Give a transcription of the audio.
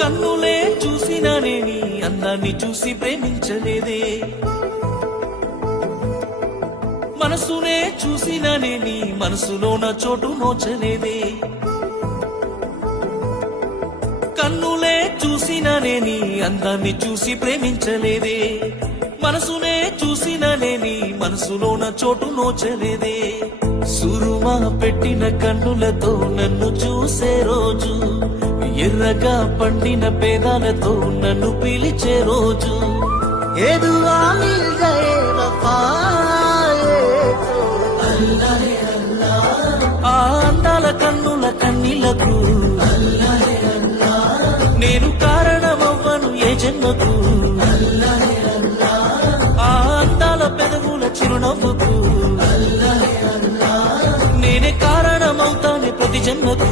కన్నులే చూసినానే నీ అందాన్ని చూసి ప్రేమించలేదే, మనసునే చూసినానే నీ మనసులో నా చోటు నోచలేదే. కన్నులే చూసినానే నీ అందాన్ని చూసి ప్రేమించలేదే, మనసునే చూసినానే నీ మనసులో నా చోటు నోచలేదే. సురుమా పెట్టిన కన్నులతో నన్ను చూసే రోజు, ఎర్రగా పండిన పేదాలతో నన్ను పిలిచే రోజు, ఏదువా మిల్ గయే ఆ అందాల కన్నుల కన్నీళ్లకు నేను కారణమవ్వను ఏ జన్మకు, ఆ అందాల పెదవుల చిరునవ్వుకు నేనే కారణమవుతానే ప్రతి జన్మకు.